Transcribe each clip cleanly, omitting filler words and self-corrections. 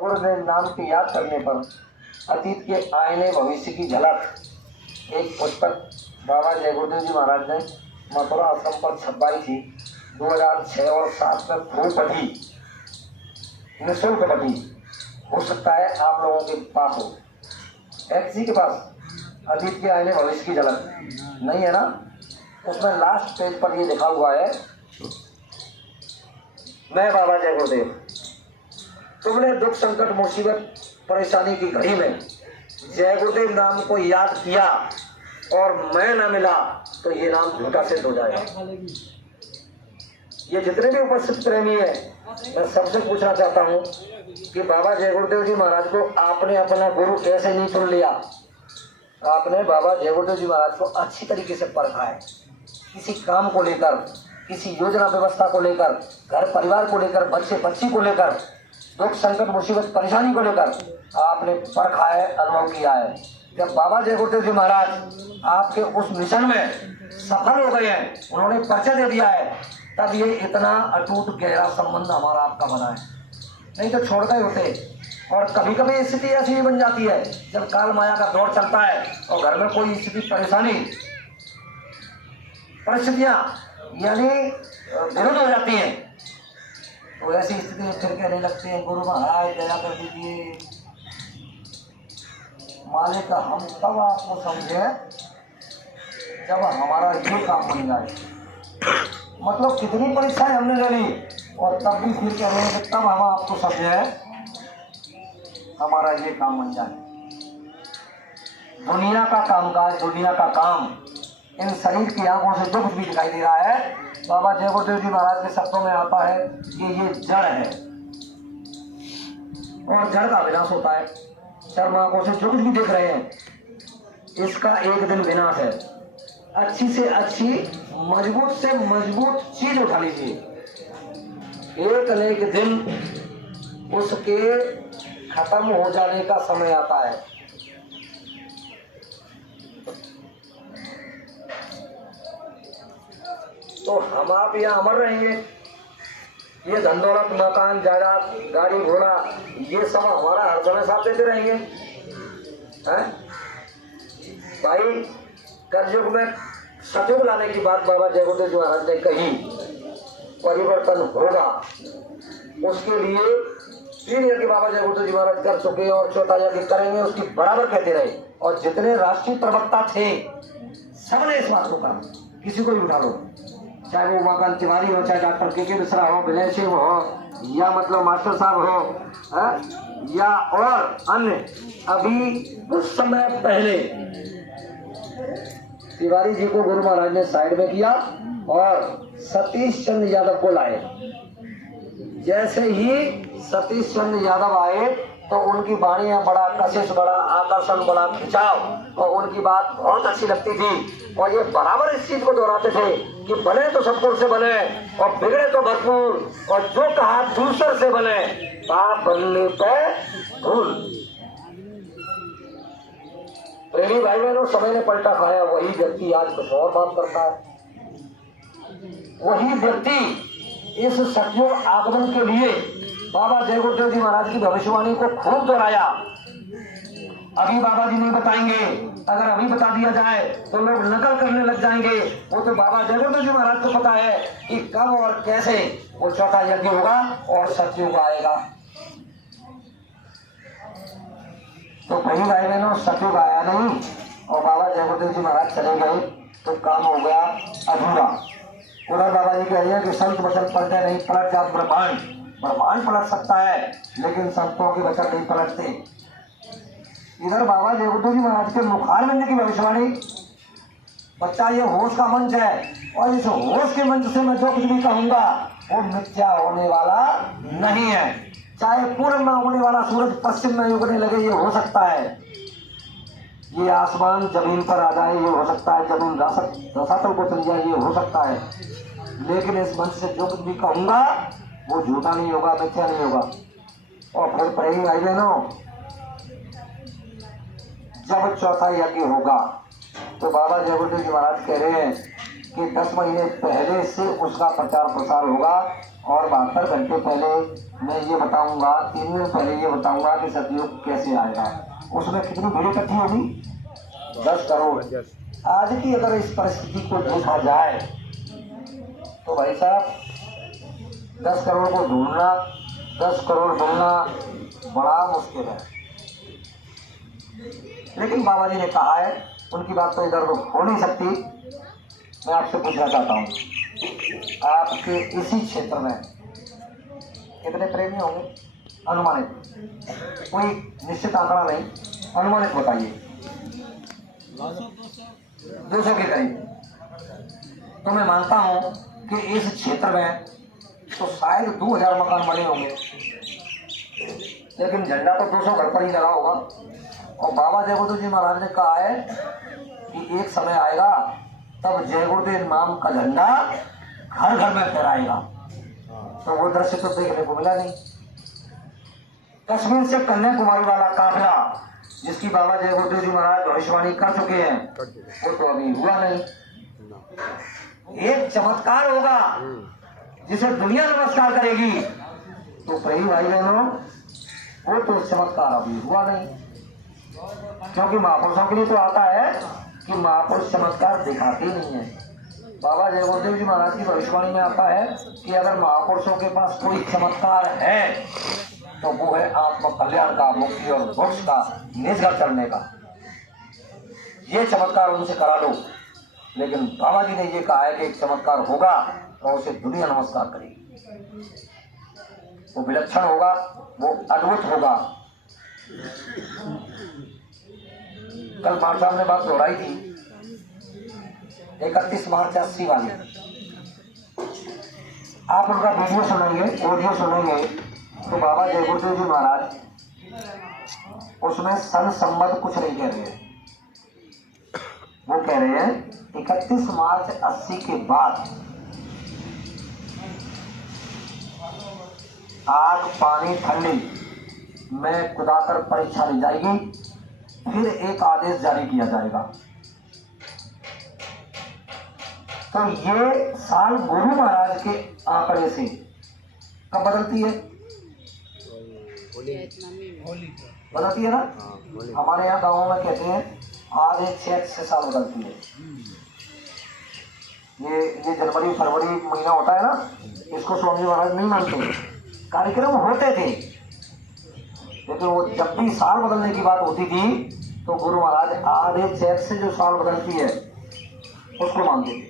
गुरुदेव नाम की याद करने पर अतीत के आईने भविष्य की झलक एक पुस्तक बाबा जय गुरुदेव जी महाराज ने मथुरा आश्रम पर छपवाई थी। 2006 और 7 में खूब पढ़ी, निःशुल्क पढ़ी। हो सकता है आप लोगों के पास हो, किसी के पास अतीत के आईने भविष्य की झलक नहीं है ना? उसमें लास्ट पेज पर ये लिखा हुआ है, मैं बाबा जय गुरुदेव, तुमने दुख संकट मुसीबत परेशानी की घड़ी में जय गुरुदेव नाम को याद किया और मैं न मिला तो ये नाम झूठा सिद्ध हो जाएगा। ये जितने भी उपस्थित प्रेमी है, मैं सबसे पूछना चाहता हूँ कि बाबा जय गुरुदेव जी महाराज को आपने अपना गुरु कैसे नहीं चुन लिया? आपने बाबा जय गुरुदेव जी महाराज को अच्छी तरीके से परखा है, किसी काम को लेकर, किसी योजना व्यवस्था को लेकर, घर परिवार को लेकर, बच्चे बच्ची को लेकर, दुख संकट मुसीबत परेशानी को लेकर आपने परखा है, अनुभव किया है। जब बाबा जय गुरुदेव जी महाराज आपके उस मिशन में सफल हो गए हैं, उन्होंने परिचय दे दिया है, तब ये इतना अटूट गहरा संबंध हमारा आपका बना है। नहीं तो छोड़ गए होते। और कभी कभी स्थिति ऐसी भी बन जाती है जब काल माया का दौर चलता है और घर में कोई स्थिति परेशानी परिस्थितियां यानी विरुद्ध हो जाती हैं, तो ऐसी स्थिति में फिर कहने लगते हैं, गुरु महाराज दया कर दीजिए, मालिक हम तब आपको समझे जब हमारा ये काम बन जाए। मतलब कितनी परीक्षाएं हमने ले ली और तब भी फिर कह रहे हैं कि तब हम आपको समझे हमारा ये काम बन जाए। दुनिया का कामकाज, दुनिया का काम इन शरीर की आंखों से जो कुछ भी दिखाई दे रहा है, बाबा जय गुरुदेव जी महाराज के शब्दों में आता है कि ये जड़ है और जड़ का विनाश होता है। चर्म आंखों से जो कुछ भी देख रहे हैं, इसका एक दिन विनाश है। अच्छी से अच्छी, मजबूत से मजबूत चीज उठा लीजिए, एक न एक दिन उसके खत्म हो जाने का समय आता है। तो हम आप यहाँ अमर रहेंगे, ये धन दौलत मकान जायदाद गाड़ी घोड़ा ये सब हमारा हर समय साथ देते रहेंगे हैं? भाई कलयुग में सतयुग लाने की बात बाबा जय गुरुदेव जी महाराज ने कही, परिवर्तन होगा। उसके लिए 3 यज्ञ बाबा जय गुरुदेव जी महाराज कर चुके और 4था यज्ञ करेंगे, उसकी बराबर कहते रहे। और जितने राष्ट्रीय प्रवक्ता थे सबने इस बात को कहा, किसी को भी उठा लो, चाहे वो उमाकांत तिवारी हो, चाहे डॉक्टर के मिश्रा हो, विनय सिंह हो, या मतलब मास्टर साहब हो, या और अन्य। अभी कुछ समय पहले तिवारी जी को गुरु महाराज ने साइड में किया और सतीश चंद्र यादव को लाए। जैसे ही सतीश चंद्र यादव आए तो उनकी वाणी में बड़ा कशिश, बड़ा आकर्षण, बड़ा खिंचाव और उनकी बात बहुत अच्छी लगती थी। और ये बराबर इस चीज को दोहराते थे कि बने तो सबकुल से बने और बिगड़े तो भरपूर, और जो कहा दूसरे से बने, पाप बनने पे भूल। प्रेमी भाई बहनों, समय ने पलटा खाया, वही व्यक्ति आज कुछ और बात करता है। वही व्यक्ति इस सतयुग आगमन के लिए बाबा जय गुरुदेव जी महाराज की भविष्यवाणी को खूब दोहराया। अभी बाबा जी नहीं बताएंगे, अगर अभी बता दिया जाए तो लोग नकल करने लग जाएंगे। वो तो बाबा जय गुरुदेव जी महाराज को पता है कि कब और कैसे वो 4था यज्ञ होगा और सतयुग आएगा। तो कहीं भाई बहनों, सतयुग आया नहीं और बाबा जय गुरुदेव जी महाराज चले गए तो काम हो गया अधूरा। उधर बाबा जी कह रहे हैं कि संत वचन पलटे नहीं, पलट जात ब्रह्मांड। ब्रह्मांड पलट सकता है लेकिन संतों के वचन नहीं पलटते। इधर बाबा जय गुरुदेव जी महाराज के मुखारबिंद की भविष्यवाणी, बच्चा ये होश का मंच है और इस होश के मंच से मैं जो कुछ भी कहूंगा वो मिथ्या होने वाला नहीं है। चाहे पूर्व में होने वाला सूरज पश्चिम में उगने लगे, ये हो सकता है। ये आसमान जमीन पर आ जाए, ये हो सकता है। जमीन रसातल को चली जाए, ये हो सकता है। लेकिन इस मंच से जो कुछ भी कहूंगा वो झूठा नहीं होगा, मिथ्या नहीं होगा। और फिर प्रेमी भाई बहनों, जब 4था यज्ञ होगा तो बाबा जय गुरुदेव जी महाराज कह रहे हैं कि 10 महीने पहले से उसका प्रचार प्रसार होगा और 72 घंटे पहले मैं ये बताऊंगा, 3 दिन पहले ये बताऊंगा कि सतयुग कैसे आएगा। उसमें कितनी भीड़ इकट्ठी होगी? 10 करोड़। आज की अगर इस परिस्थिति को देखा जाए तो भाई साहब 10 करोड़ को ढूंढना, 10 करोड़ ढूंढना बड़ा मुश्किल है। लेकिन बाबा जी ने कहा है, उनकी बात तो इधर हो नहीं सकती। मैं आपसे पूछना चाहता हूँ, आपके इसी क्षेत्र में कितने प्रेमी होंगे? अनुमानित, कोई निश्चित आंकड़ा नहीं, अनुमानित बताइए। 200 के करीब। तो मैं मानता हूँ कि इस क्षेत्र में तो शायद 2000 मकान बने होंगे, लेकिन झंडा तो 200 घर पर ही लगा होगा। और बाबा जय गुरुदेव जी महाराज ने कहा है कि एक समय आएगा तब जय गुरुदेव नाम का झंडा घर घर में फहराएगा। तो वो दृश्य तो देखने को मिला नहीं। कश्मीर से कन्याकुमारी वाला काफिला जिसकी बाबा जय गुरुदेव जी महाराज भविष्यवाणी कर चुके हैं, वो तो अभी हुआ नहीं। एक चमत्कार होगा जिसे दुनिया नमस्कार करेगी, तो सही भाई बहनों, वो तो चमत्कार अभी हुआ नहीं। क्योंकि महापुरुषों के लिए तो आता है कि महापुरुष चमत्कार दिखाते नहीं है। बाबा जय गुरुदेव जी महाराज की भविष्यवाणी में आता है कि अगर महापुरुषों के पास कोई चमत्कार है तो वो है आत्म कल्याण का, मुक्ति और मोक्ष का, निज घर चढ़ने का। ये चमत्कार उनसे करा लो। लेकिन बाबा जी ने ये कहा है कि एक चमत्कार होगा और उसे दुनिया नमस्कार करेगी। वो विलक्षण होगा, वो अद्भुत होगा। कल मार साहब ने बात दोहराई थी 31 मार्च 80 वाली। आप उनका वीडियो सुनेंगे, ऑडियो सुनेंगे, तो बाबा जय गुरुदेव जी महाराज उसमें सन संबंध कुछ नहीं कह रहे हैं। वो कह रहे हैं 31 मार्च 80 के बाद आग पानी ठंडी में कुदाकर परीक्षा ली जाएगी, फिर एक आदेश जारी किया जाएगा। तो ये साल गुरु महाराज के आंकड़े से कब बदलती है? बदलती है ना? हमारे यहाँ गाँव में कहते हैं आज एक चैत से साल बदलती है। ये जनवरी फरवरी महीना होता है ना, इसको स्वामी महाराज नहीं मानते। कार्यक्रम होते थे, लेकिन वो जब भी साल बदलने की बात होती थी तो गुरु महाराज आधे चैत से जो साल बदलती है उसको मानते थे।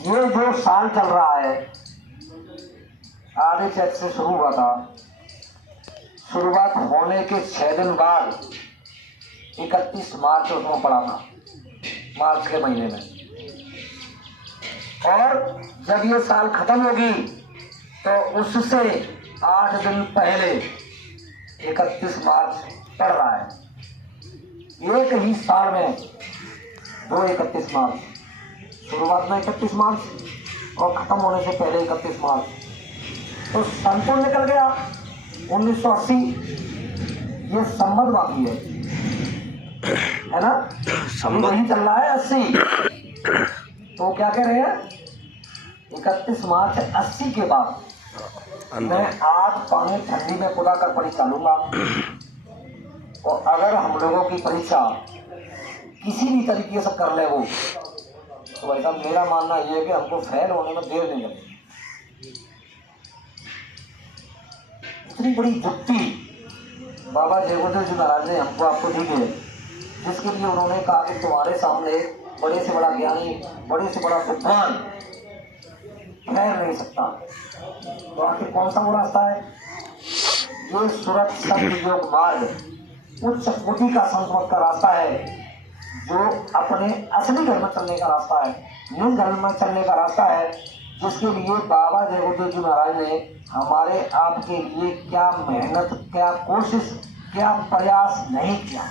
ये जो साल चल रहा है आधे चैत से शुरू हुआ था, शुरुआत होने के 6 दिन बाद 31 मार्च उसमें पड़ा था, मार्च के महीने में। और जब ये साल खत्म होगी तो उससे 8 दिन पहले 31 मार्च पड़ रहा है। एक ही साल में 2 31 मार्च, शुरुआत में 31 मार्च और खत्म होने से पहले 31 मार्च। तो संपूर्ण निकल गया 1980। ये संबंध बाकी है ना? अभी वही चल रहा है 80। तो क्या कह रहे हैं? 31 मार्च 80 के बाद मैं आग पानी ठंडी में खुदा कर परीक्षा लूंगा। और अगर हम लोगों की परीक्षा किसी भी तरीके से कर ले वो, तो ऐसा मेरा मानना यह है कि हमको फेल होने में देर नहीं लगेगी। इतनी बड़ी युक्ति बाबा जय गुरुदेव जी महाराज ने हमको आपको दी है, जिसके लिए उन्होंने कहा कि तुम्हारे सामने बड़े से बड़ा ज्ञानी, बड़े से बड़ा विद्वान ठहर नहीं सकता। तो आखिर कौन सा वो रास्ता है? ये सुरत सत्य योग मार्ग उच्च कोटि का संस्कृत का रास्ता है, जो अपने असली घर में चलने का रास्ता है, निज धर्म में चलने का रास्ता है, जिसके लिए बाबा जय गुरुदेव जी महाराज ने हमारे आपके लिए क्या मेहनत, क्या कोशिश, क्या प्रयास नहीं किया।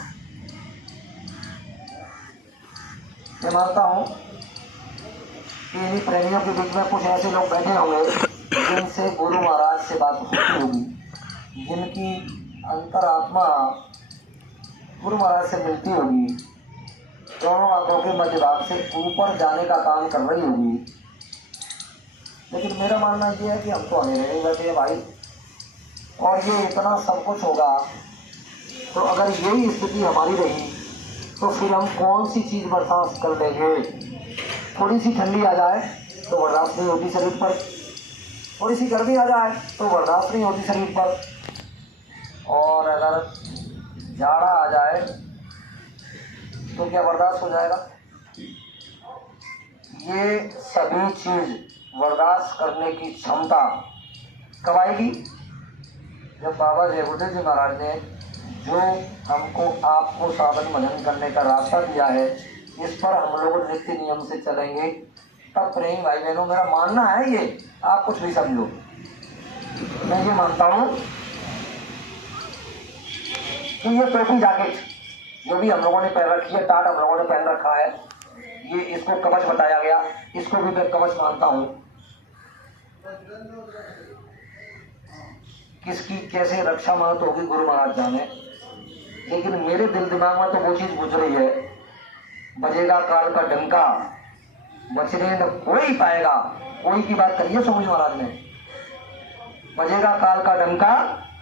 मैं मानता हूँ कि इन्हीं प्रेमियों के बीच में कुछ ऐसे लोग बैठे होंगे जिनसे गुरु महाराज से बात होती होगी, जिनकी अंतरात्मा गुरु महाराज से मिलती होगी, दोनों आंखों के मध्य भाग से ऊपर जाने का काम कर रही होगी। लेकिन मेरा मानना ये है कि हम तो अंधेरे में बैठे हैं भाई, और ये इतना सब कुछ होगा, तो अगर यही स्थिति हमारी रही तो फिर हम कौन सी चीज़ बर्दाश्त कर लेंगे। थोड़ी सी ठंडी आ जाए तो बर्दाश्त नहीं होती शरीर पर, थोड़ी सी गर्मी आ जाए तो बर्दाश्त नहीं होती शरीर पर, और अगर जाड़ा आ जाए तो क्या बर्दाश्त हो जाएगा। ये सभी चीज़ बर्दाश्त करने की क्षमता कब आएगी, जब बाबा जय गुरुदेव जी महाराज ने जो हमको आपको साधन भजन करने का रास्ता दिया है, इस पर हम लोग नित्य नियम से चलेंगे, तब प्रेम भाई बहनों मेरा मानना है ये, आप कुछ भी समझो, मैं ये मानता हूँ कि ये टोपी जैकेट जो भी हम लोगों ने पहन रखी है, टाट हम लोगों ने पहन रखा है, ये इसको कवच बताया गया, इसको भी मैं कवच मानता हूँ। किसकी कैसे रक्षा महत्व होगी गुरु महाराज जाने, लेकिन मेरे दिल दिमाग में तो वो चीज गुजर रही है, बजेगा काल का डंका बचने न कोई पाएगा। कोई की बात करिए समझ महाराज ने, बजेगा काल का डंका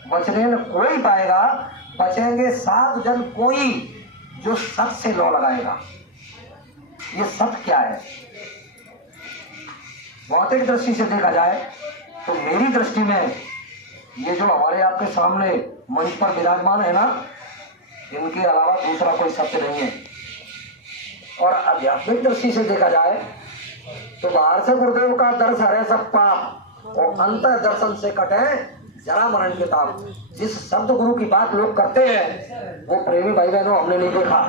बचने न कोई पाएगा, बचेंगे 7 जन कोई जो सत से लौ लगाएगा। ये सत क्या है, भौतिक दृष्टि से देखा जाए तो मेरी दृष्टि में ये जो हमारे आपके सामने मंच पर विराजमान है ना, इनके अलावा दूसरा कोई सत्य नहीं है। और आध्यात्मिक दृष्टि से देखा जाए तो बाहर से गुरुदेव का दर्श हरे सब पाप, और अंतर दर्शन से कटे जरा मरण के ताप। जिस शब्द गुरु की बात लोग करते हैं वो प्रेमी भाई बहनों हमने नहीं देखा,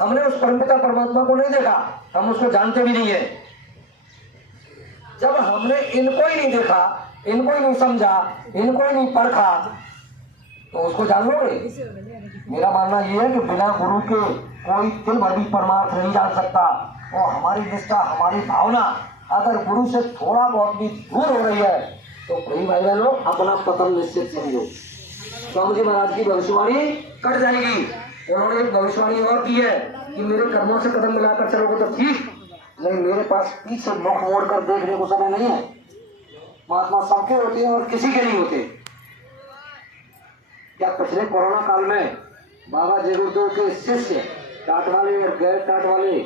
हमने उस परमपिता परमात्मा को नहीं देखा, हम उसको जानते भी नहीं है। जब हमने इनको ही नहीं देखा, इनको ही नहीं समझा, इनको ही नहीं परखा, तो उसको जान लोगे। मेरा मानना यह है कि बिना गुरु के कोई तिल भर भी परमार्थ नहीं जान सकता, और हमारी निष्ठा हमारी भावना अगर गुरु से थोड़ा बहुत भी दूर हो रही है तो प्रेमी भाई बहनों अपना पतन निश्चित समझो। स्वामी जी महाराज की भविष्यवाणी कट जाएगी। उन्होंने एक भविष्यवाणी और की है कि मेरे कर्मों से कदम मिलाकर चलोगे तो ठीक, नहीं मेरे पास पीछे मुख मोड़ कर देखने को समय नहीं है। महात्मा सबके होते हैं और किसी के नहीं होते। क्या पिछले कोरोना काल में बाबा जय गुरुदेव के शिष्य टाट वाले और गैर टाट वाले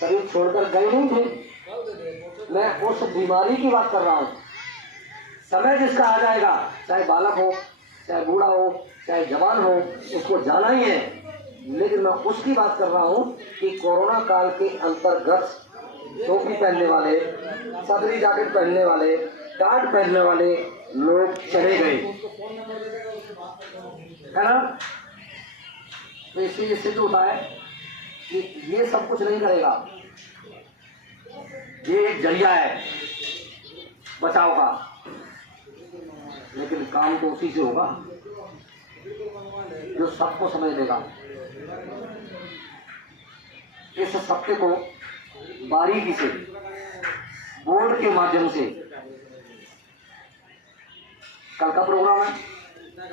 शरीर छोड़कर गए नहीं थे। मैं उस बीमारी की बात कर रहा हूँ। समय जिसका आ जाएगा, चाहे बालक हो, चाहे बूढ़ा हो, चाहे जवान हो, उसको जाना ही है। लेकिन मैं उसकी बात कर रहा हूँ कि कोरोना काल के अंतर्गत टोपी पहनने वाले, सदरी जैकेट पहनने वाले, टाट पहनने वाले लोग चले गए, है ना। तो इसलिए सिद्ध होता है कि ये सब कुछ नहीं करेगा, ये एक जरिया है बचाव का, लेकिन काम तो उसी से होगा जो सबको समझ लेगा। इस सत्य को बारीकी से बोर्ड के माध्यम से, कल का प्रोग्राम है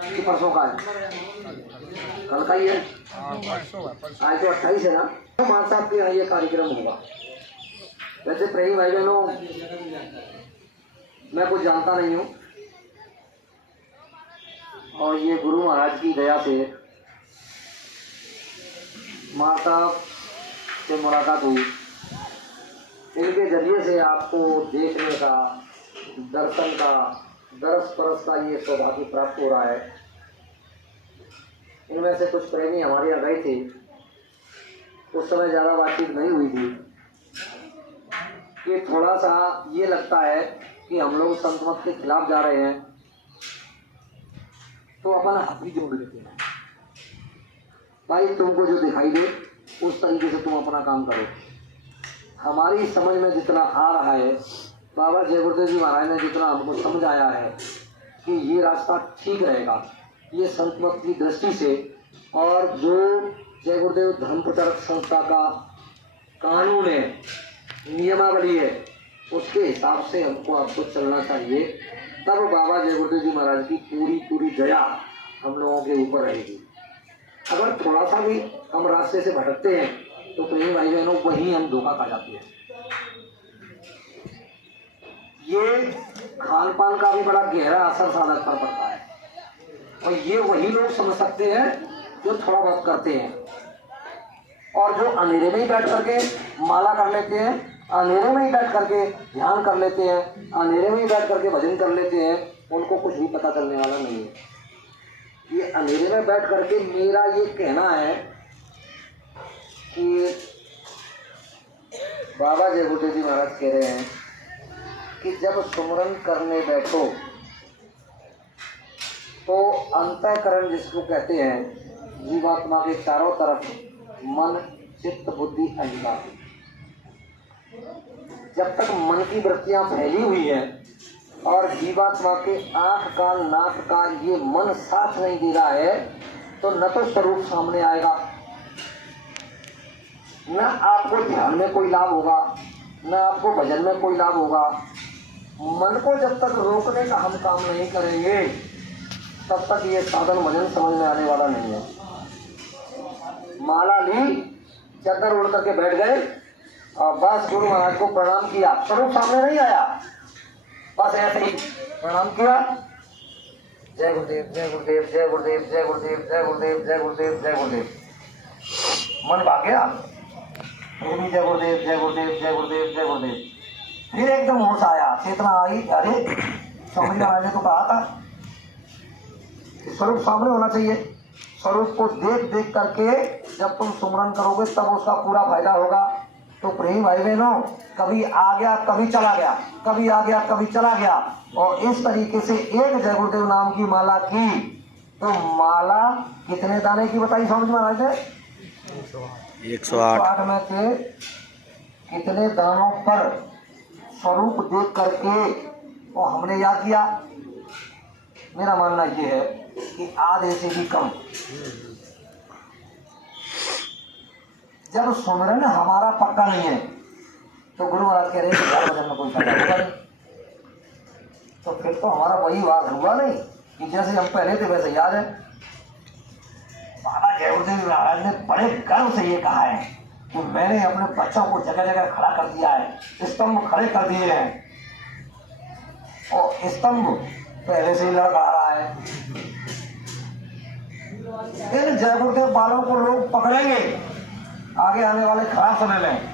कि परसों का है? कल का ही है, आज तो 28 है ना। तो मान साहब के यहाँ ये कार्यक्रम होगा। वैसे प्रेमी भाई बहनों मैं कुछ जानता नहीं हूँ, और ये गुरु महाराज की दया से माता से मुलाकात हुई, इनके जरिए से आपको देखने का, दर्शन का, दरस परस का ये सौभाग्य प्राप्त हो रहा है। इनमें से कुछ प्रेमी हमारे यहाँ गए थे, उस समय ज़्यादा बातचीत नहीं हुई थी। कि थोड़ा सा ये लगता है कि हम लोग संत मत के खिलाफ जा रहे हैं, तो अपन हाथ भी जोड़ लेते हैं। भाई तुमको जो दिखाई दे उस तरीके से तुम अपना काम करो। हमारी समझ में जितना आ रहा है, बाबा जय गुरुदेव जी महाराज ने जितना हमको समझाया है कि ये रास्ता ठीक रहेगा, ये संत मत की दृष्टि से, और जो जय गुरुदेव धर्म प्रचारक संस्था का कानून है, नियमावली है, उसके हिसाब से हमको आपको चलना चाहिए। तब बाबा जय गुरुदेव जी महाराज की पूरी दया हम लोगों के ऊपर रहेगी। अगर थोड़ा सा भी हम रास्ते से भटकते हैं तो प्रेमी भाई बहनों वहीं हम धोखा खा जाते हैं। ये खान पान का भी बड़ा गहरा असर साधक पर पड़ता है। और ये वही लोग समझ सकते हैं जो थोड़ा बहुत करते हैं, और जो अंधेरे में ही बैठ करके माला कर लेते हैं, अंधेरे में ही बैठ करके ध्यान कर लेते हैं, अंधेरे में ही बैठ करके भजन कर लेते हैं, उनको कुछ भी पता चलने वाला नहीं है। ये अंधेरे में बैठ करके मेरा ये कहना है कि बाबा जय गुरुदेव जी महाराज कह रहे हैं कि जब सुमरन करने बैठो तो अंतःकरण जिसको कहते हैं, जीवात्मा के चारों तरफ मन चित्त बुद्धि अहंकार, जब तक मन की वृत्तियां फैली हुई है और जीवात्मा के आंख का नाक का ये मन साथ नहीं दे रहा है, तो न तो स्वरूप सामने आएगा, न आपको ध्यान में कोई लाभ होगा, न आपको भजन में कोई लाभ होगा। मन को जब तक रोकने का हम काम नहीं करेंगे तब तक ये साधन भजन समझ में आने वाला नहीं है। माला ली, चादर उड़ करके बैठ गए और बस गुरु महाराज को प्रणाम किया, स्वरूप सामने नहीं आया, बस ऐसे ही प्रणाम किया, जय गुरुदेव जय गुरुदेव जय गुरुदेव जय गुरुदेव जय गुरुदेव जय गुरुदेव जय गुरुदेव, मन भाग गया, फिर भी जय गुरुदेव जय गुरुदेव जय गुरुदेव जय गुरुदेव। फिर एकदम होश आया, चेतना आई, अरे समझ में आने को कहा था, स्वरूप सामने होना चाहिए। स्वरूप को देख देख करके जब तुम सुमरन करोगे तब उसका पूरा फायदा होगा। तो प्रेम भाई बहनों, कभी आ गया कभी चला गया, कभी आ गया कभी चला गया, और इस तरीके से एक जय गुरुदेव नाम की माला की, तो माला कितने दाने की बताई समझ में आ जाए? 108 में से कितने दानों पर स्वरूप देख करके वो हमने याद किया। मेरा मानना ये है कि आधे से भी कम। जब सुमरन हमारा पक्का नहीं है तो गुरु महाराज कह रहे हैं कि भजन में कोई फायदा होगा नहीं, तो फिर तो हमारा वही वाद हुआ नहीं कि जैसे हम पहले थे वैसे याद है। बाबा जय गुरुदेव महाराज ने बड़े गर्व से ये कहा है कि मैंने अपने बच्चों को जगह जगह खड़ा कर दिया है, स्तंभ खड़े कर दिए हैं, और स्तंभ पहले से ही लड़का रहा है। इन जय गुरुदेव वालों को लोग पकड़ेंगे, आगे आने वाले खराब समय में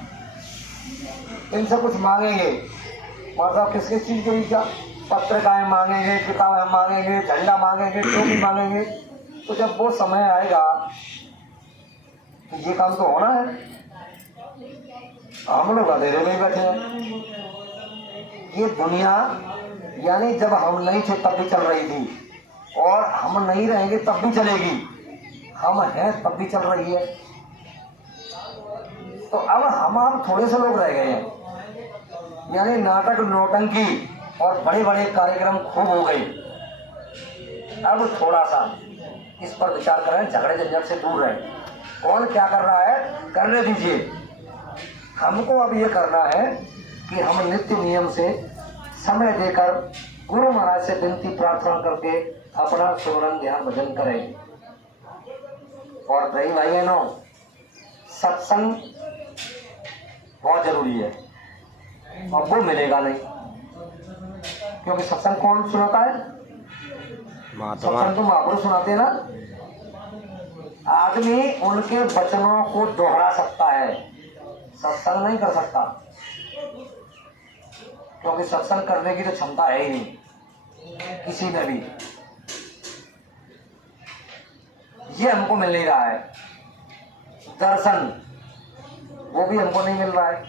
इनसे कुछ मांगेंगे, मतलब किस किस चीज के लिए, क्या पत्रिकाएं मांगेंगे, किताबें मांगेंगे, झंडा मांगेंगे, टोपी मांगेंगे। तो जब वो समय आएगा तो ये काम तो होना है, हम लोग अंधेरे में ही बैठे हैं। ये दुनिया यानी जब हम नहीं थे तब भी चल रही थी, और हम नहीं रहेंगे तब भी चलेगी, हम हैं तब भी चल रही है। तो अब हम थोड़े से लोग रह गए हैं, यानी नाटक नौटंकी और बड़े बड़े कार्यक्रम खूब हो गए। अब थोड़ा सा इस पर विचार करें, झगड़े झंझट से दूर रहें। कौन क्या कर रहा है करने दीजिए, हमको अब ये करना है कि हम नित्य नियम से समय देकर गुरु महाराज से विनती प्रार्थना करके अपना सुमरन ध्यान भजन करें। और भाई बहनों, सत्संग बहुत जरूरी है, और वो मिलेगा नहीं, क्योंकि सत्संग कौन सुनाता है? सत्संग तो महापुरुष सुनाते हैं ना। आदमी उनके वचनों को दोहरा सकता है, सत्संग नहीं कर सकता, क्योंकि सत्संग करने की तो क्षमता है ही नहीं किसी में भी। ये हमको मिल नहीं रहा है। दर्शन वो भी हमको नहीं मिल रहा है।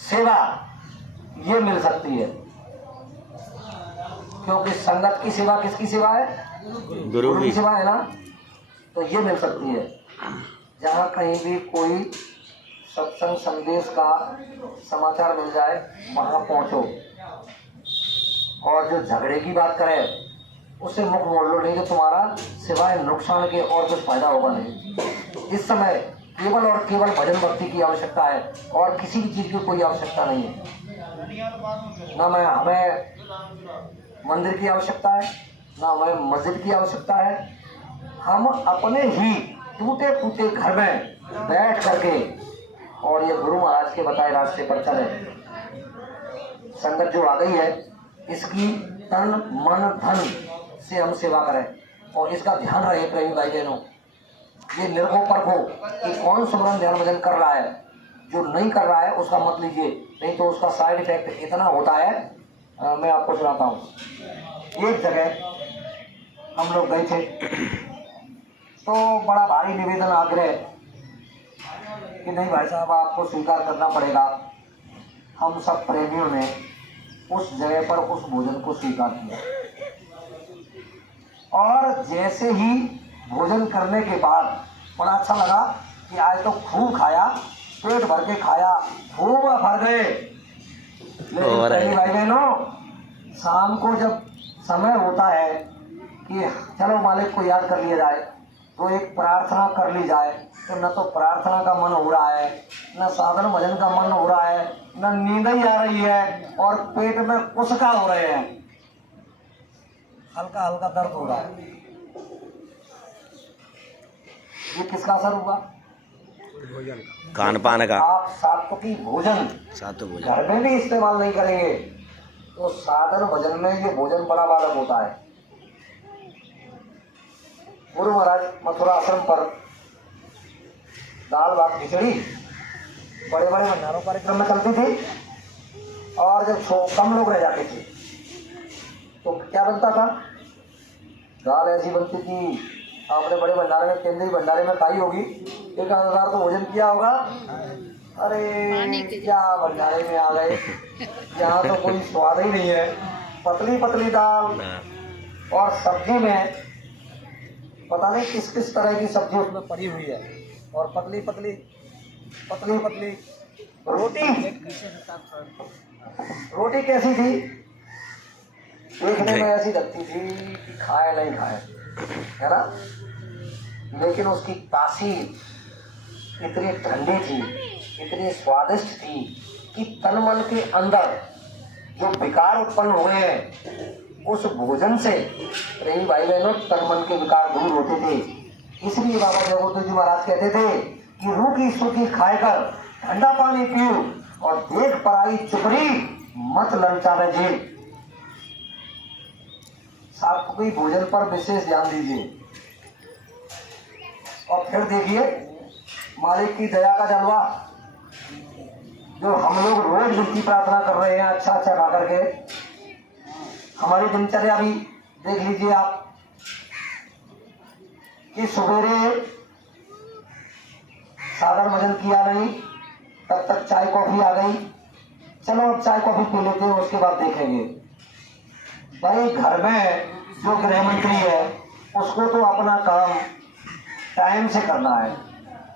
सेवा ये मिल सकती है, क्योंकि संगत की सेवा किसकी सेवा है? गुरु की सेवा है ना। तो ये मिल सकती है। जहाँ कहीं भी कोई सत्संग संदेश का समाचार मिल जाए वहां पहुंचो, और जो झगड़े की बात करे उससे मुख मोड़ लो, नहीं तो तुम्हारा सिवाय नुकसान के और कुछ फायदा होगा नहीं। इस समय केवल और केवल भजन भक्ति की आवश्यकता है, और किसी भी चीज की कोई आवश्यकता नहीं है। ना मैं हमें मंदिर की आवश्यकता है, ना हमें मस्जिद की आवश्यकता है। हम अपने ही टूटे फूटे घर में बैठ करके और ये गुरु महाराज के बताए रास्ते पर चले। संगत जो आ गई है इसकी तन मन धन से हम सेवा करें और इसका ध्यान रहे प्रेमी भाई बहनों। ये निर्भो परखो कि कौन सुमरन ध्यान भजन कर रहा है, जो नहीं कर रहा है उसका मत लीजिए, नहीं तो उसका साइड इफेक्ट इतना होता है। मैं आपको सुनाता हूँ। एक जगह हम लोग गए थे तो बड़ा भारी निवेदन आग्रह कि नहीं भाई साहब आपको स्वीकार करना पड़ेगा। हम सब प्रेमियों ने उस जगह पर उस भोजन को स्वीकार किया और जैसे ही भोजन करने के बाद बड़ा अच्छा लगा कि आज तो खूब खाया, पेट भर के खाया, खूब भर गए। लेकिन पहली भाई बहनों शाम को जब समय होता है कि चलो मालिक को याद कर लिया जाए तो एक प्रार्थना कर ली जाए, तो न तो प्रार्थना का मन हो रहा है, न साधन भजन का मन हो रहा है, न नींद ही आ रही है और पेट में कुसका हो रहे हैं, हल्का हल्का दर्द हो रहा है। ये किसका असर हुआ? खान पान का। आप सात्विकी भोजन घर में भी इस्तेमाल नहीं करेंगे तो साधन भजन में ये भोजन बड़ा बालक होता है। गुरु महाराज मथुरा आश्रम पर दाल भात खिचड़ी बड़े बड़े भंडारों कार्यक्रम में चलती थी और जब कम लोग रह जाते थे तो क्या बनता था? दाल ऐसी बनती थी, आपने बड़े भंडारे में, केंद्रीय भंडारे में खाई होगी, 1000 तो भोजन किया होगा। अरे क्या भंडारे में आ गए, यहाँ तो कोई स्वाद ही नहीं है। पतली पतली दाल और सब्जी में पता नहीं किस किस तरह की सब्जी उसमें पड़ी हुई है और पतली पतली रोटी कैसी थी? देखने में ऐसी लगती थी कि खाए नहीं खाए, है ना, लेकिन उसकी तासीर इतनी ठंडी थी, इतनी स्वादिष्ट थी कि तन मन के अंदर जो विकार उत्पन्न हुए हैं उस भोजन से रही भाई बहनों तन मन के विकार दूर होते थे। इसलिए बाबा जगवंत जी महाराज कहते थे कि रूखी सूखी खाएकर ठंडा पानी पियो और देख पराई चुपड़ी मत ललचावे जी। सात्विक भोजन पर विशेष ध्यान दीजिए और फिर देखिए मालिक की दया का जलवा। जो हम लोग रोज जिनकी प्रार्थना कर रहे हैं अच्छा अच्छा खा करके, हमारी दिनचर्या भी देख लीजिए आप कि सवेरे साधन भजन किया नहीं, तब तक चाय कॉफी आ गई, चलो अब चाय कॉफी पी लेते हैं, उसके बाद देखेंगे। भाई घर में जो गृह मंत्री है उसको तो अपना काम टाइम से करना है,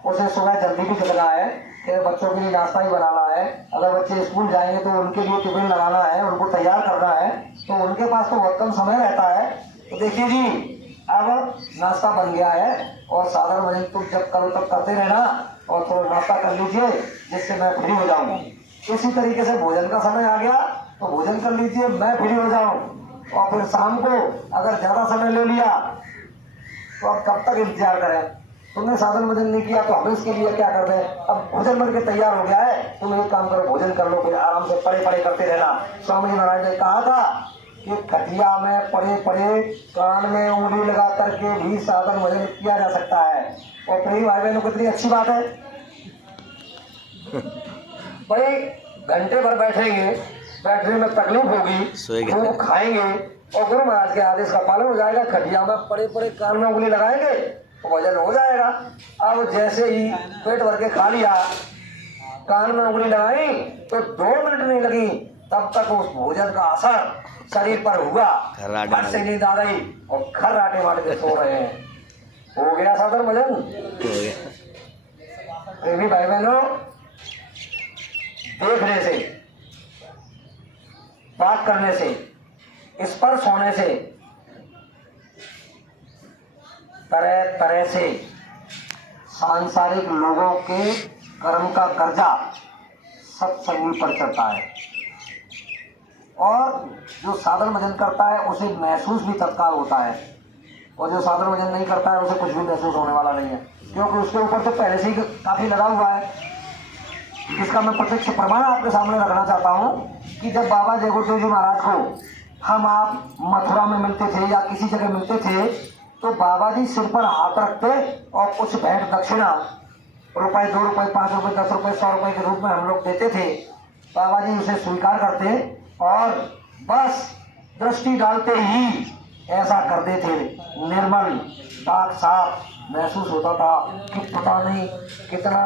उसे सुबह जल्दी भी जगना है, फिर बच्चों के लिए नाश्ता ही बनाना है, अगर बच्चे स्कूल जाएंगे तो उनके लिए टिफिन लगाना है, उनको तैयार करना है, तो उनके पास तो बहुत कम समय रहता है। तो देखिए जी अब नाश्ता बन गया है और साधारण भजन तुम जब करो तब करते रहना और थोड़ा नाश्ता कर लीजिए जिससे मैं फ्री हो जाऊँ। इसी तरीके से भोजन का समय आ गया तो भोजन कर लीजिए, मैं फ्री हो जाऊँ। और फिर शाम को अगर ज्यादा समय ले लिया तो अब कब तक इंतजार करें? तुमने साधन भजन नहीं किया तो हम इसके लिए क्या कर रहे हैं? अब भोजन बन के तैयार हो गया है, तुम एक काम करो, भोजन कर लो, फिर आराम से पड़े पड़े करते रहना। स्वामी जी महाराज ने कहा था कि खटिया में पड़े पड़े कान में उंगली लगा करके भी साधन भजन किया जा सकता है। और प्रिय भाई बहनों कितनी अच्छी बात है भाई, घंटे भर बैठेंगे, बैठने में तकलीफ होगी, वो खाएंगे और गुरु महाराज के आदेश का पालन हो जाएगा। खटिया में पड़े पड़े कान में उंगली लगाएंगे तो वजन हो जाएगा। अब जैसे ही पेट भर के खा लिया, कान में उंगली लगाई तो 2 मिनट नहीं लगी, तब तक उस भोजन का असर शरीर पर हुआ, फट से नींद आ गई और खर्राटे मार के सो रहे हैं। हो गया साधन भजन। प्रेमी भाई बहनों, देखने से, बात करने से, स्पर्श होने से, तरह तरह से सांसारिक लोगों के कर्म का कर्जा सत्संगी पर चढ़ता है और जो साधन भजन करता है उसे महसूस भी तत्काल होता है और जो साधन भजन नहीं करता है उसे कुछ भी महसूस होने वाला नहीं है, क्योंकि उसके ऊपर तो पहले से ही काफी लगा हुआ है। इसका मैं प्रत्यक्ष प्रमाण आपके सामने रखना चाहता हूँ कि जब बाबा जय गुरुदेव जी महाराज को हम आप मथुरा में मिलते थे या किसी जगह मिलते थे तो बाबा जी सिर पर हाथ रखते और कुछ भेंट दक्षिणा रुपए, 2 रुपए, 5 रुपए, 10 रुपए, 100 रुपए के रूप में हम लोग देते थे। बाबा जी उसे स्वीकार करते और बस दृष्टि डालते ही ऐसा करते थे, निर्मल दाग साफ महसूस होता था कि पता नहीं कितना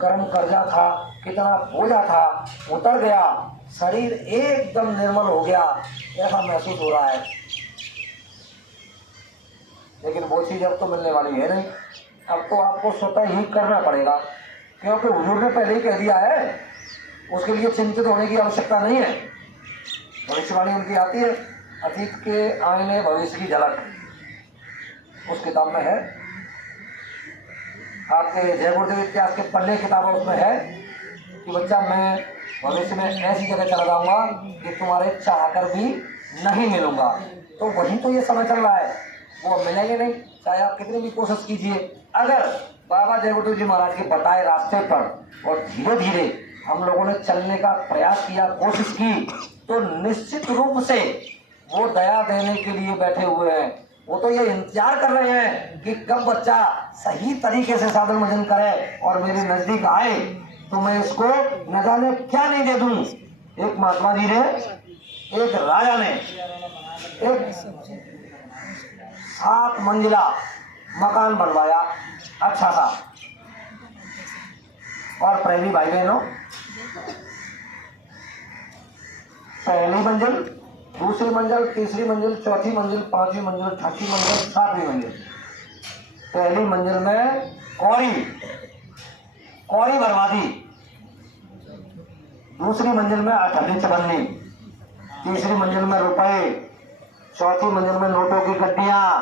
कर्म कर्जा था, कितना बोझा था, उतर गया, शरीर एकदम निर्मल हो गया, ऐसा महसूस हो रहा है। लेकिन वो चीज अब तो मिलने वाली है नहीं, अब तो आपको स्वतः ही करना पड़ेगा, क्योंकि हुजूर ने पहले ही कह दिया है, उसके लिए चिंतित होने की आवश्यकता नहीं है। भविष्यवाणी उनकी आती है, अतीत के आईने भविष्य की झलक, उस किताब में है, आपके जय गुरुदेव इतिहास के पढ़ने किताबों उसमें है कि बच्चा मैं भविष्य में ऐसी जगह चला जाऊंगा कि तुम्हारे चाहकर भी नहीं मिलूंगा। तो वही तो ये समय चल रहा है, वो मिलेंगे नहीं, चाहे आप कितनी भी कोशिश कीजिए। अगर बाबा जय गुरुदेव जी महाराज के बताए रास्ते पर और धीरे धीरे हम लोगों ने चलने का प्रयास किया, कोशिश की, तो निश्चित रूप से वो दया देने के लिए बैठे हुए हैं। वो तो ये इंतजार कर रहे हैं कि कब बच्चा सही तरीके से साधन भजन करे और मेरे नजदीक आए तो मैं इसको न जाने क्या नहीं दे दूं। एक महात्मा जी ने, एक राजा ने एक 7 मंजिला मकान बनवाया अच्छा सा, और प्रेमी भाई बहनों, पहली मंजिल, दूसरी मंजिल, तीसरी मंजिल, चौथी मंजिल, 5वीं मंजिल, 6वीं मंजिल, 7वीं मंजिल। पहली मंजिल में कौड़ी बर्बादी, दूसरी मंजिल में अठन्नी चवन्नी, तीसरी मंजिल में रुपए, चौथी मंजिल में नोटों की गड्डियां,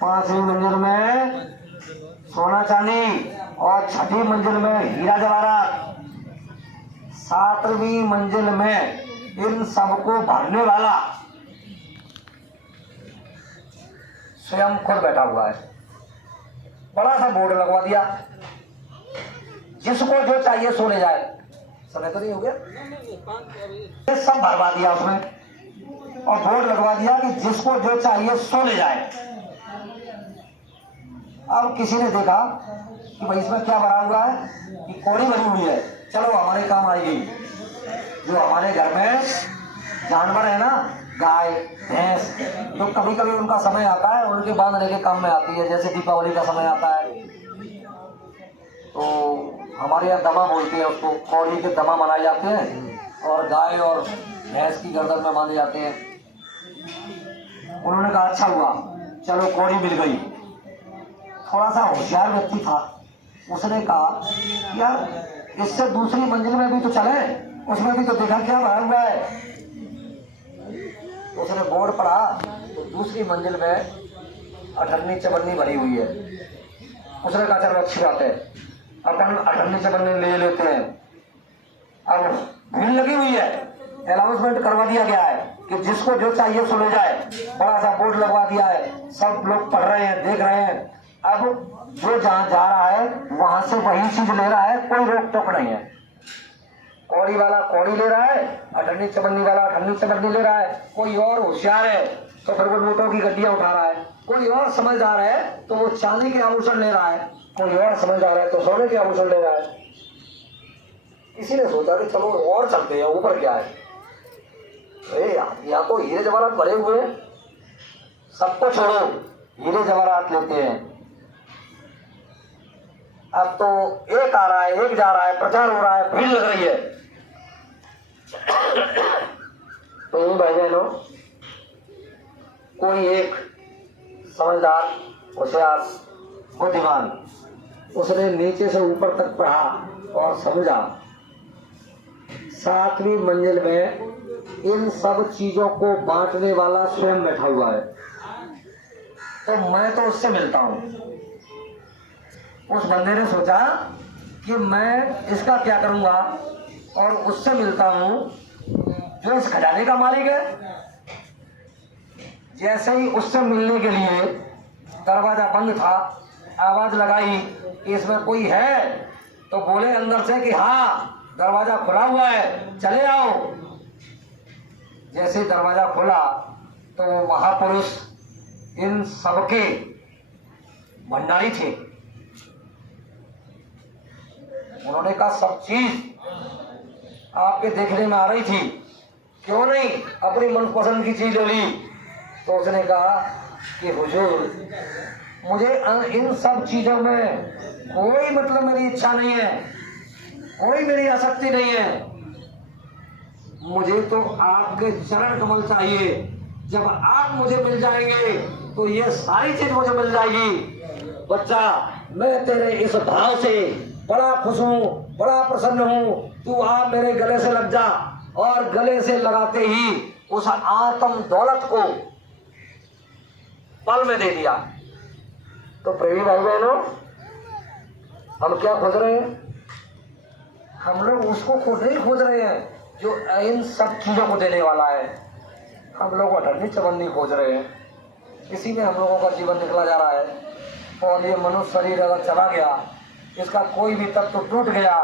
5वीं मंजिल में सोना चांदी और 6ठी मंजिल में हीरा जवाहरात, 7वीं मंजिल में इन सबको भरने वाला स्वयं खुद बैठा हुआ है। बड़ा सा बोर्ड लगवा दिया, जिसको जो चाहिए सो ले जाए। समय तो नहीं हो गया, ये सब भरवा दिया उसमें और बोर्ड लगवा दिया कि जिसको जो चाहिए सो ले जाए। अब किसी ने देखा कि भाई इसमें क्या भरा हुआ है, कि कौड़ी भरी हुई है, चलो हमारे काम आएगी। जो हमारे घर में जानवर है ना, गाय भैंस, तो कभी कभी उनका समय आता है, उनके बांधने के काम में आती है। जैसे दीपावली का समय आता है तो हमारे यहाँ दमा बोलते हैं उसको, कौड़ी के दमा बनाए जाते हैं और गाय और भैंस की गर्दन में बांधे जाते हैं। उन्होंने कहा अच्छा हुआ, चलो कौड़ी मिल गई। थोड़ा सा होशियार व्यक्ति था, उसने कहा यार इससे दूसरी मंजिल में भी तो चले, उसमें भी तो देखा क्या भरा हुआ है। उसने बोर्ड पढ़ा तो दूसरी मंजिल में अठन्नी चवन्नी भरी हुई है। उसने कहा चलो अच्छी बात है, अपन अठन्नी चवन्नी ले लेते हैं। अब भीड़ लगी हुई है, अनाउंसमेंट करवा दिया गया है कि जिसको जो चाहिए सो ले जाए। बड़ा सा बोर्ड लगवा दिया है, सब लोग पढ़ रहे हैं, देख रहे हैं। अब जो जहाँ जा रहा है वहां से वही चीज ले रहा है, कोई रोक टोक नहीं है। कौड़ी वाला कौड़ी ले रहा है, अठन्नी चवन्नी वाला अठन्नी चवन्नी ले रहा है। कोई और होशियार है तो फिर वो नोटों की गड्डियां उठा रहा है। कोई और समझदार है तो वो चांदी के आभूषण ले रहा है। कोई और समझदार है तो सोने के आभूषण ले रहा है। किसी ने सोचा कि चलो और चलते हैं, ऊपर क्या है, यहाँ तो हीरे जवाहरात भरे हुए हैं, सबको छोड़ो हीरे जवाहरात लेते हैं। अब तो एक आ रहा है, एक जा रहा है, प्रचार हो रहा है, भीड़ लग रही है। तो भाई बहनों, कोई एक समझदार होशियार बुद्धिमान उसने नीचे से ऊपर तक पढ़ा और समझा 7वीं मंजिल में इन सब चीजों को बांटने वाला स्वयं बैठा हुआ है। तो मैं तो उससे मिलता हूं। उस बंदे ने सोचा कि मैं इसका क्या करूंगा और उससे मिलता हूं जो इस खजाने का मालिक है। जैसे ही उससे मिलने के लिए दरवाजा बंद था, आवाज लगाई कि इसमें कोई है, तो बोले अंदर से कि हाँ दरवाजा खुला हुआ है, चले आओ। जैसे दरवाजा खुला तो वो महापुरुष इन सबके भंडारी थे। उन्होंने कहा सब चीज आपके देखने में आ रही थी, क्यों नहीं अपनी मनपसंद की चीज ले ली। तो उसने कहा कि हुजूर, मुझे इन सब चीजों में कोई मतलब मेरी इच्छा नहीं है, कोई मेरी आसक्ति नहीं है, मुझे तो आपके चरण कमल चाहिए। जब आप मुझे मिल जाएंगे तो ये सारी चीज मुझे मिल जाएगी। बच्चा, मैं तेरे इस भाव से बड़ा खुश हूँ, बड़ा प्रसन्न हूँ, तू आप मेरे गले से लग जा। और गले से लगाते ही उस आत्म दौलत को पल में दे दिया। तो प्रेमी भाई बहनों, हम क्या खोज रहे हैं? हम लोग उसको खुद नहीं खोज रहे हैं जो इन सब चीजों को देने वाला है। हम लोग अठन्नी चवन्नी खोज रहे हैं। इसी में हम लोगों का जीवन निकला जा रहा है। और ये मनुष्य शरीर अगर चला गया, इसका कोई भी तत्व टूट गया